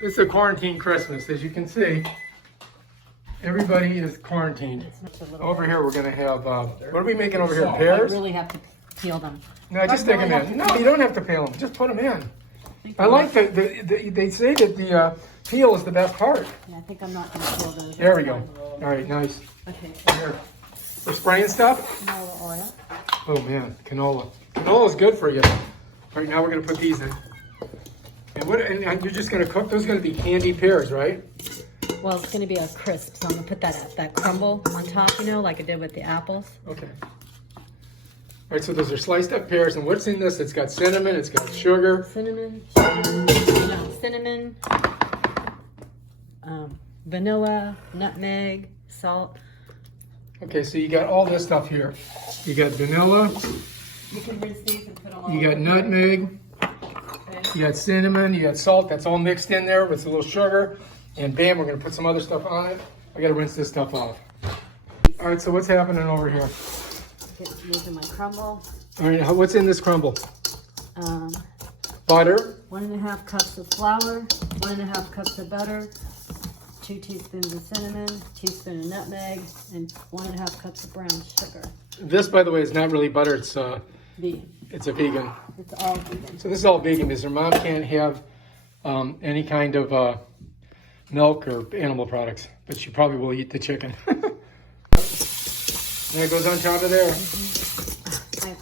It's a quarantine Christmas, as you can see. Everybody is quarantined. Over here, we're gonna have, what are we making over here, I pears? really have to peel them. No, just stick them in. No, you don't have to peel them, just put them in. I like they say that the peel is the best part. Yeah, I think I'm not gonna peel those. There we go. All right, nice. Okay. Here. We're spraying stuff? Canola oil. Oh man, canola. Canola is good for you. All right, now we're gonna put these in. And you're just gonna cook, those are gonna be candied pears, right? Well, it's gonna be a crisp, so I'm gonna put that crumble on top, you know, like I did with the apples. Okay. All right, so those are sliced up pears, and what's in this? It's got cinnamon, it's got sugar. Cinnamon, vanilla, nutmeg, salt. Okay, so you got all this stuff here. You got vanilla, You can rinse these and put them all you got over. nutmeg, Okay. you got cinnamon, you got salt. That's all mixed in there with a little sugar. And bam, we're gonna put some other stuff on it. I gotta rinse this stuff off. All right, so what's happening over here? Okay, making my crumble. All right, what's in this crumble? Um, Butter. 1.5 cups of flour, 1.5 cups of butter, 2 teaspoons of cinnamon, teaspoon of nutmeg, and 1.5 cups of brown sugar. This, by the way, is not really butter. It's Vegan. it's a vegan. It's all vegan. So this is all vegan because her mom can't have any kind of milk or animal products, but she probably will eat the chicken. There it goes on top of there.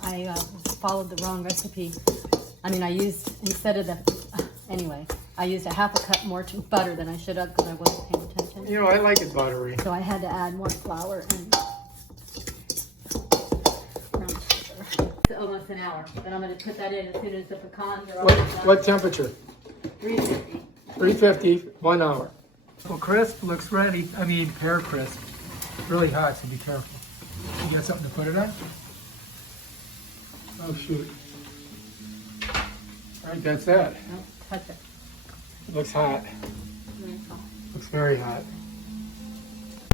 I followed the wrong recipe. I mean, I used, instead of anyway, I used 1/2 cup more butter than I should have because I wasn't paying attention. You know, I like it buttery. So I had to add more flour and brown sugar. It's almost an hour. Then I'm going to put that in as soon as the pecans are all done. What temperature? 350. 350, 1 hour. Well, crisp looks ready. I mean, pear crisp. Really hot, so be careful. You got something to put it on? Oh, shoot. All right, that's that. No, touch it. It looks hot. Very hot. Looks very hot.